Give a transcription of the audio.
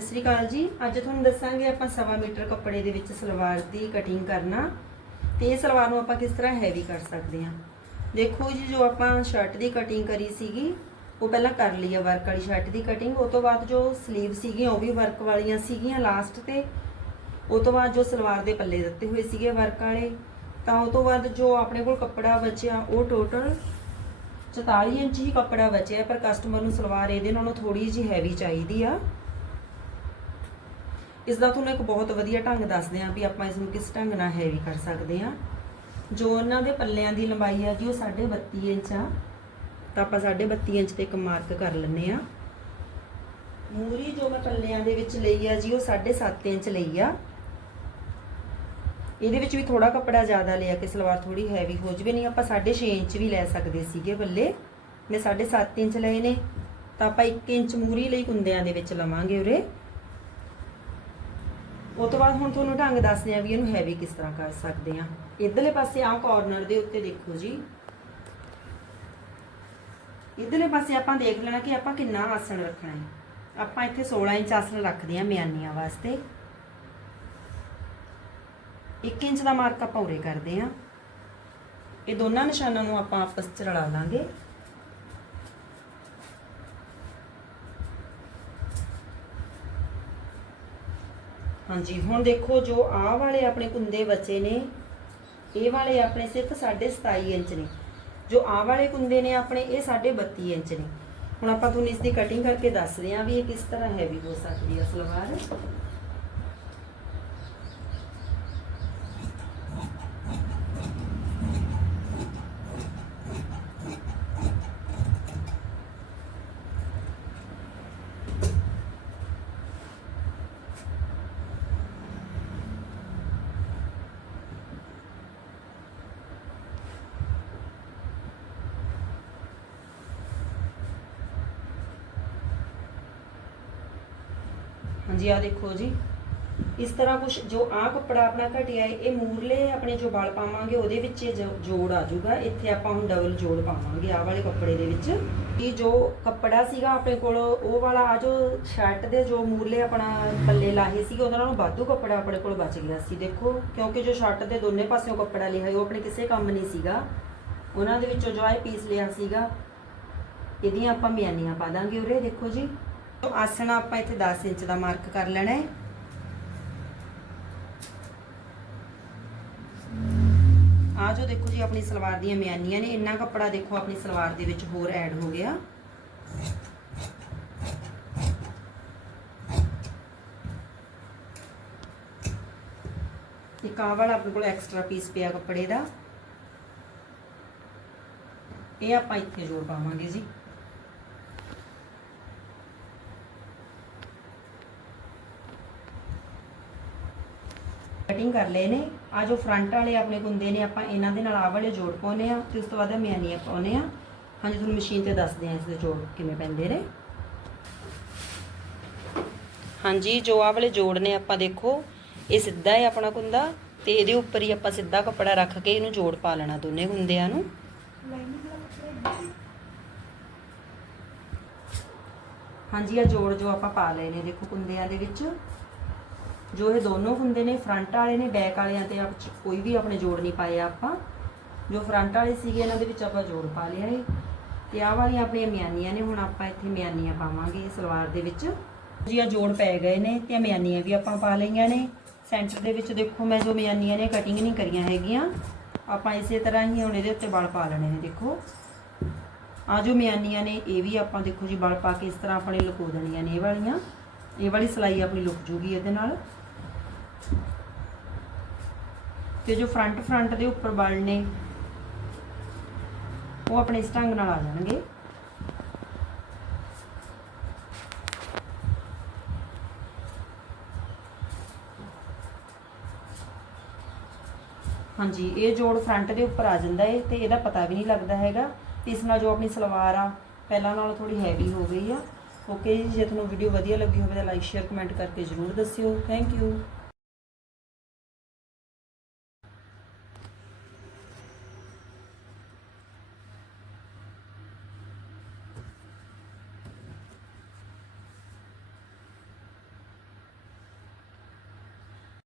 ਸਤਿ ਸ਼੍ਰੀ ਅਕਾਲ ਜੀ। ਅੱਜ ਤੁਹਾਨੂੰ ਦੱਸਾਂਗੇ ਆਪਾਂ ਸਵਾ ਮੀਟਰ ਕੱਪੜੇ ਦੇ ਵਿੱਚ ਸਲਵਾਰ ਦੀ ਕਟਿੰਗ ਕਰਨਾ। ਤੇ ਇਹ ਸਲਵਾਰ ਨੂੰ ਆਪਾਂ ਕਿਸ ਤਰ੍ਹਾਂ ਹੈਵੀ ਕਰ ਸਕਦੇ ਹਾਂ? ਦੇਖੋ ਜੀ, ਜੋ ਆਪਾਂ ਸ਼ਰਟ ਦੀ ਕਟਿੰਗ ਕਰੀ ਸੀਗੀ, ਉਹ ਪਹਿਲਾਂ ਕਰ ਲਈ ਆ ਵਰਕ ਵਾਲੀ ਸ਼ਰਟ ਦੀ ਕਟਿੰਗ ਉਸ ਤੋਂ ਬਾਅਦ ਜੋ 슬ੀਵ ਸੀਗੀਆਂ ਉਹ ਵੀ ਵਰਕ ਵਾਲੀਆਂ ਸੀਗੀਆਂ ਲਾਸਟ ਤੇ। ਉਸ ਤੋਂ ਬਾਅਦ ਜੋ ਸਲਵਾਰ ਦੇ ਪੱਲੇ ਦਿੱਤੇ ਹੋਏ ਸੀਗੇ ਵਰਕ ਵਾਲੇ, ਤਾਂ ਉਸ ਤੋਂ ਬਾਅਦ ਜੋ ਆਪਣੇ ਕੋਲ ਕੱਪੜਾ ਬਚਿਆ, ਉਹ ਟੋਟਲ 44 ਇੰਚ ਹੀ ਕੱਪੜਾ ਬਚਿਆ ਪਰ ਕਸਟਮਰ ਨੂੰ ਸਲਵਾਰ ਇਹਦੇ ਨਾਲੋਂ ਥੋੜੀ ਜਿਹੀ ਹੈਵੀ ਚਾਹੀਦੀ ਆ। ਇਸ ਦਾ ਤੁਹਾਨੂੰ ਇੱਕ ਬਹੁਤ ਵਧੀਆ ਢੰਗ ਦੱਸਦੇ ਹਾਂ ਵੀ ਆਪਾਂ ਇਸ ਨੂੰ ਕਿਸ ਢੰਗ ਨਾਲ ਹੈਵੀ ਕਰ ਸਕਦੇ ਹਾਂ। ਜੋ ਉਹਨਾਂ ਦੇ ਪੱਲਿਆਂ ਦੀ ਲੰਬਾਈ ਆ ਜੀ, ਉਹ 32.5 ਇੰਚ ਆ। ਤਾਂ ਆਪਾਂ 32.5 ਇੰਚ ਤੇ ਇੱਕ ਮਾਰਕ ਕਰ ਲੈਂਦੇ ਆ ਮੂਰੀ ਜੋ ਮੈਂ ਪੱਲਿਆਂ ਦੇ ਵਿੱਚ ਲਈ ਆ ਜੀ, ਉਹ 7.5 ਇੰਚ ਲਈ ਆ। ਇਹਦੇ ਵਿੱਚ ਵੀ ਥੋੜਾ ਕੱਪੜਾ ਜ਼ਿਆਦਾ ਲਿਆ ਕਿ ਸਲਵਾਰ ਥੋੜੀ ਹੈਵੀ ਹੋ ਜਵੇ, ਨਹੀਂ ਆਪਾਂ 6.5 ਇੰਚ ਵੀ ਲੈ ਸਕਦੇ ਸੀਗੇ ਬੱਲੇ ਮੈਂ 7.5 ਇੰਚ ਲਏ ਨੇ। ਤਾਂ ਆਪਾਂ 1 ਇੰਚ ਮੂਰੀ ਲਈ ਕੁੰਦਿਆਂ ਦੇ ਵਿੱਚ ਲਵਾਂਗੇ ਉਰੇ। ਉਹ ਤੋਂ ਬਾਅਦ ਹੁਣ ਤੁਹਾਨੂੰ ਢੰਗ ਦੱਸਦੇ ਆ ਵੀ ਇਹਨੂੰ ਹੈਵੀ ਕਿਸ ਤਰ੍ਹਾਂ ਕਰ ਸਕਦੇ ਆ ਇਧਰਲੇ ਪਾਸੇ ਆਹ ਕਾਰਨਰ ਦੇ ਉੱਤੇ ਦੇਖੋ ਜੀ। ਇਧਰਲੇ ਪਾਸੇ ਆਪਾਂ ਦੇਖ ਲੈਣਾ ਕਿ ਆਪਾਂ ਕਿੰਨਾ ਆਸਣ ਰੱਖਣਾ ਹੈ। ਆਪਾਂ ਇੱਥੇ 16 ਇੰਚ ਆਸਣ ਰੱਖਦੇ ਆ ਮਿਆਨੀਆਂ ਵਾਸਤੇ। 1 ਇੰਚ ਦਾ ਮਾਰਕ ਆਪਾਂ ਉਰੇ ਕਰਦੇ ਆ ਇਹ ਦੋਨਾਂ ਨਿਸ਼ਾਨਾਂ ਨੂੰ ਆਪਾਂ ਆਪਸ ਚ ਰਲਾ ਲਾਂਗੇ। ਹਾਂਜੀ, ਹੁਣ ਦੇਖੋ ਜੋ ਆਹ ਵਾਲੇ ਆਪਣੇ ਕੁੰਦੇ ਬਚੇ ਨੇ, ਇਹ ਵਾਲੇ ਆਪਣੇ ਸਿਰਫ 27 ਇੰਚ ਨੇ। ਜੋ ਆਹ ਵਾਲੇ ਕੁੰਦੇ ਨੇ ਆਪਣੇ, ਇਹ 32 ਇੰਚ ਨੇ। ਹੁਣ ਆਪਾਂ ਤੁਹਾਨੂੰ ਇਸ ਦੀ ਕਟਿੰਗ ਕਰਕੇ ਦੱਸਦੇ ਹਾਂ ਵੀ ਇਹ ਕਿਸ ਤਰ੍ਹਾਂ ਹੈਵੀ ਹੋ ਸਕਦੀ ਹੈ ਸਲਵਾਰ। ਹਾਂਜੀ ਆ ਦੇਖੋ ਜੀ। ਇਸ ਤਰ੍ਹਾਂ ਕੁਝ ਜੋ ਆ ਕੱਪੜਾ ਆਪਣਾ ਘਟਿਆ ਹੈ ਇਹ ਮੂਰਲੇ ਆਪਣੇ ਜੋ ਬਲ ਪਾਵਾਂਗੇ, ਉਹਦੇ ਵਿੱਚ ਇਹ ਜੋੜ ਆ ਜਾਊਗਾ। ਇੱਥੇ ਆਪਾਂ ਹੁਣ ਡਬਲ ਜੋੜ ਪਾਵਾਂਗੇ ਆ ਵਾਲੇ ਕੱਪੜੇ ਦੇ ਵਿੱਚ। ਇਹ ਜੋ ਕੱਪੜਾ ਸੀਗਾ ਆਪਣੇ ਕੋਲ, ਉਹ ਵਾਲਾ ਆ ਜੋ ਸ਼ਰਟ ਦੇ ਜੋ ਮੂਰਲੇ ਆਪਣਾ ਪੱਲੇ ਲਾਹੇ ਸੀਗੇ, ਉਹਨਾਂ ਨਾਲੋਂ ਵਾਧੂ ਕੱਪੜਾ ਆਪਣੇ ਕੋਲ ਬਚ ਗਿਆ ਸੀ। ਦੇਖੋ, ਕਿਉਂਕਿ ਜੋ ਸ਼ਰਟ ਦੇ ਦੋਨੇ ਪਾਸਿਓਂ ਕੱਪੜਾ ਲਿਆ ਉਹ ਆਪਣੇ ਕਿਸੇ ਕੰਮ ਨਹੀਂ ਸੀਗਾ। ਉਹਨਾਂ ਦੇ ਵਿੱਚੋਂ ਜੋ ਇਹ ਪੀਸ ਲਿਆ ਸੀਗਾ, ਇਹਦੀਆਂ ਆਪਾਂ ਮਿਆਨੀਆਂ ਪਾ ਦਾਂਗੇ ਉਰੇ, ਦੇਖੋ ਜੀ। ਆਸਣਾ ਆਪਾਂ ਇੱਥੇ 10 ਇੰਚ ਦਾ ਮਾਰਕ ਕਰ ਲੈਣਾ ਹੈ। ਆ ਜੋ ਦੇਖੋ ਜੀ, ਆਪਣੀ ਸਲਵਾਰ ਦੀਆਂ ਮਿਆਨੀਆਂ ਨੇ, ਇੰਨਾ ਕੱਪੜਾ ਦੇਖੋ, ਆਪਣੀ ਸਲਵਾਰ ਦੇ ਵਿੱਚ ਹੋਰ ਐਡ ਹੋ ਗਿਆ। ਇੱਕ ਆਹ ਵਾਲਾ ਆਪਣੇ ਕੋਲ ਐਕਸਟਰਾ ਪੀਸ ਪਿਆ ਕੱਪੜੇ ਦਾ। ਇਹ ਆਪਾਂ ਇੱਥੇ ਜੋੜ ਪਾਵਾਂਗੇ ਜੀ। ਕਟਿੰਗ ਕਰ ਲਏ ਨੇ। ਆ ਜੋ ਫਰੰਟ ਵਾਲੇ ਆਪਣੇ ਕੁੰਦੇ ਨੇ, ਆਪਾਂ ਇਹਨਾਂ ਦੇ ਨਾਲ ਆਹ ਵਾਲੇ ਜੋੜ ਪਾਉਨੇ ਆ ਤੇ ਉਸ ਤੋਂ ਬਾਅਦ ਮਿਆਨੀਆਂ ਪਾਉਨੇ ਆ ਹਾਂਜੀ, ਤੁਹਾਨੂੰ ਮਸ਼ੀਨ ਤੇ ਦੱਸਦੇ ਆ ਇਸ ਦੇ ਜੋੜ ਕਿਵੇਂ ਪੈਂਦੇ ਨੇ। ਹਾਂਜੀ, ਜੋ ਆਹ ਵਾਲੇ ਜੋੜ ਨੇ ਆਪਾਂ ਦੇਖੋ, ਇਹ ਸਿੱਧਾ ਹੈ ਆਪਣਾ ਕੁੰਦਾ ਤੇ ਇਹਦੇ ਉੱਪਰ ਹੀ ਆਪਾਂ ਸਿੱਧਾ ਕੱਪੜਾ ਰੱਖ ਕੇ ਇਹਨੂੰ ਜੋੜ ਪਾ ਲੈਣਾ ਦੋਨੇ ਕੁੰਦਿਆਂ ਨੂੰ। ਹਾਂਜੀ ਆ ਜੋੜ ਜੋ ਆਪਾਂ ਪਾ ਲਏ ਨੇ ਦੇਖੋ ਕੁੰਦਿਆਂ ਦੇ ਵਿੱਚ। ਜੋ ਇਹ ਦੋਨੋਂ ਹੁੰਦੇ ਨੇ ਫਰੰਟ ਵਾਲੇ ਨੇ ਬੈਕ ਵਾਲਿਆਂ ਤੇ ਆਪ ਕੋਈ ਵੀ ਆਪਣੇ ਜੋੜ ਨਹੀਂ ਪਾਏ ਆਪਾਂ। ਜੋ ਫਰੰਟ ਵਾਲੇ ਸੀਗੇ, ਇਹਨਾਂ ਦੇ ਵਿੱਚ ਆਪਾਂ ਜੋੜ ਪਾ ਲਿਆ ਏ। ਤੇ ਆਹ ਵਾਲੀਆਂ ਆਪਣੀਆਂ ਮਿਆਨੀਆਂ ਨੇ, ਹੁਣ ਆਪਾਂ ਇੱਥੇ ਮਿਆਨੀਆਂ ਪਾਵਾਂਗੇ ਸਲਵਾਰ ਦੇ ਵਿੱਚ। ਜੀ ਆ ਜੋੜ ਪੈ ਗਏ ਨੇ, ਤੇ ਮਿਆਨੀਆਂ ਵੀ ਆਪਾਂ ਪਾ ਲਈਆਂ ਨੇ। ਸੈਂਟਰ ਦੇ ਵਿੱਚ ਦੇਖੋ ਮੈਂ ਜੋ ਮਿਆਨੀਆਂ ਨੇ ਕਟਿੰਗ ਨਹੀਂ ਕਰੀਆਂ ਹੈਗੀਆਂ। ਆਪਾਂ ਇਸੇ ਤਰ੍ਹਾਂ ਹੀ ਹੁਣ ਇਹਦੇ ਉੱਤੇ ਵਲ ਪਾ ਲੈਣੇ ਨੇ, ਦੇਖੋ। ਆ ਜੋ ਮਿਆਨੀਆਂ ਨੇ, ਇਹ ਵੀ ਆਪਾਂ ਦੇਖੋ ਜੀ ਵਲ ਪਾ ਕੇ ਇਸ ਤਰ੍ਹਾਂ ਆਪਣੇ ਲੁਕੋ ਦੇਣੀਆਂ ਨੇ, ਇਹ ਵਾਲੀਆਂ। ਇਹ ਵਾਲੀ ਸਲਾਈ ਆਪਣੀ ਲੁਕ ਜੂਗੀ ਇਹਦੇ ਨਾਲ। ਤੇ ਜੋ ਫਰੰਟ ਫਰੰਟ ਦੇ ਉੱਪਰ ਬਲ ਨੇ, ਉਹ ਆਪਣੇ ਇਸ ਢੰਗ ਨਾਲ ਆ ਜਾਣਗੇ। ਹਾਂਜੀ, ਇਹ ਜੋੜ ਫਰੰਟ ਦੇ ਉੱਪਰ ਆ ਜਾਂਦਾ ਏ ਤੇ ਇਹਦਾ ਪਤਾ ਵੀ ਨਹੀਂ ਲੱਗਦਾ ਹੈਗਾ। ਤੇ ਇਸ ਨਾਲ ਜੋ ਆਪਣੀ ਸਲਵਾਰ ਆ, ਪਹਿਲਾਂ ਨਾਲੋਂ ਥੋੜੀ ਹੈਵੀ ਹੋ ਗਈ ਆ। ਓਕੇ ਜੀ, ਜੇ ਤੁਹਾਨੂੰ ਵੀਡੀਓ ਵਧੀਆ ਲੱਗੀ ਹੋਵੇ ਤਾਂ ਲਾਈਕ ਸ਼ੇਅਰ ਕਮੈਂਟ ਕਰਕੇ ਜ਼ਰੂਰ ਦੱਸਿਓ। Thank you